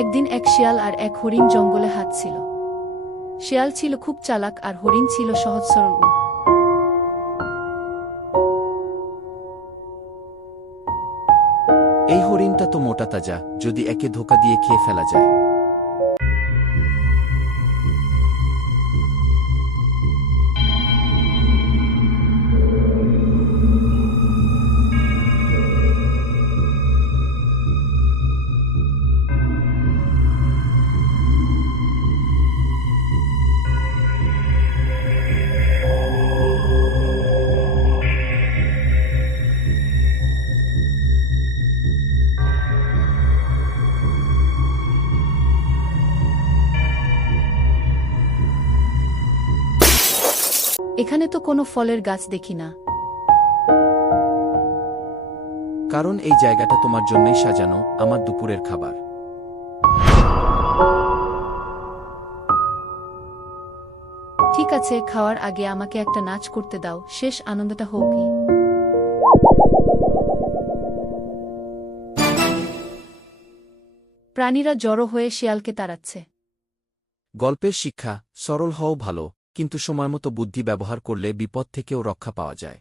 একদিন এক শিয়াল আর এক হরিণ জঙ্গলে হাঁটছিল। শিয়াল ছিল খুব চালাক আর হরিণ ছিল সহজ সরল। এই হরিণটা তো মোটা তাজা, যদি একে ধোকা দিয়ে খেয়ে ফেলা যায়। এখানে তো কোনো ফলের গাছ দেখি না। কারণ এই জায়গাটা তোমার জন্যই সাজানো, আমার দুপুরের খাবার। ঠিক আছে, খাওয়ার আগে আমাকে একটা নাচ করতে দাও, শেষ আনন্দটা হোকই। প্রাণীরা জড়ো হয়ে শিয়ালকে তাড়াচ্ছে। গল্পের শিক্ষা: সরল হও ভালো, কিন্তু সময়মতো বুদ্ধি ব্যবহার করলে বিপদ থেকেও রক্ষা পাওয়া যায়।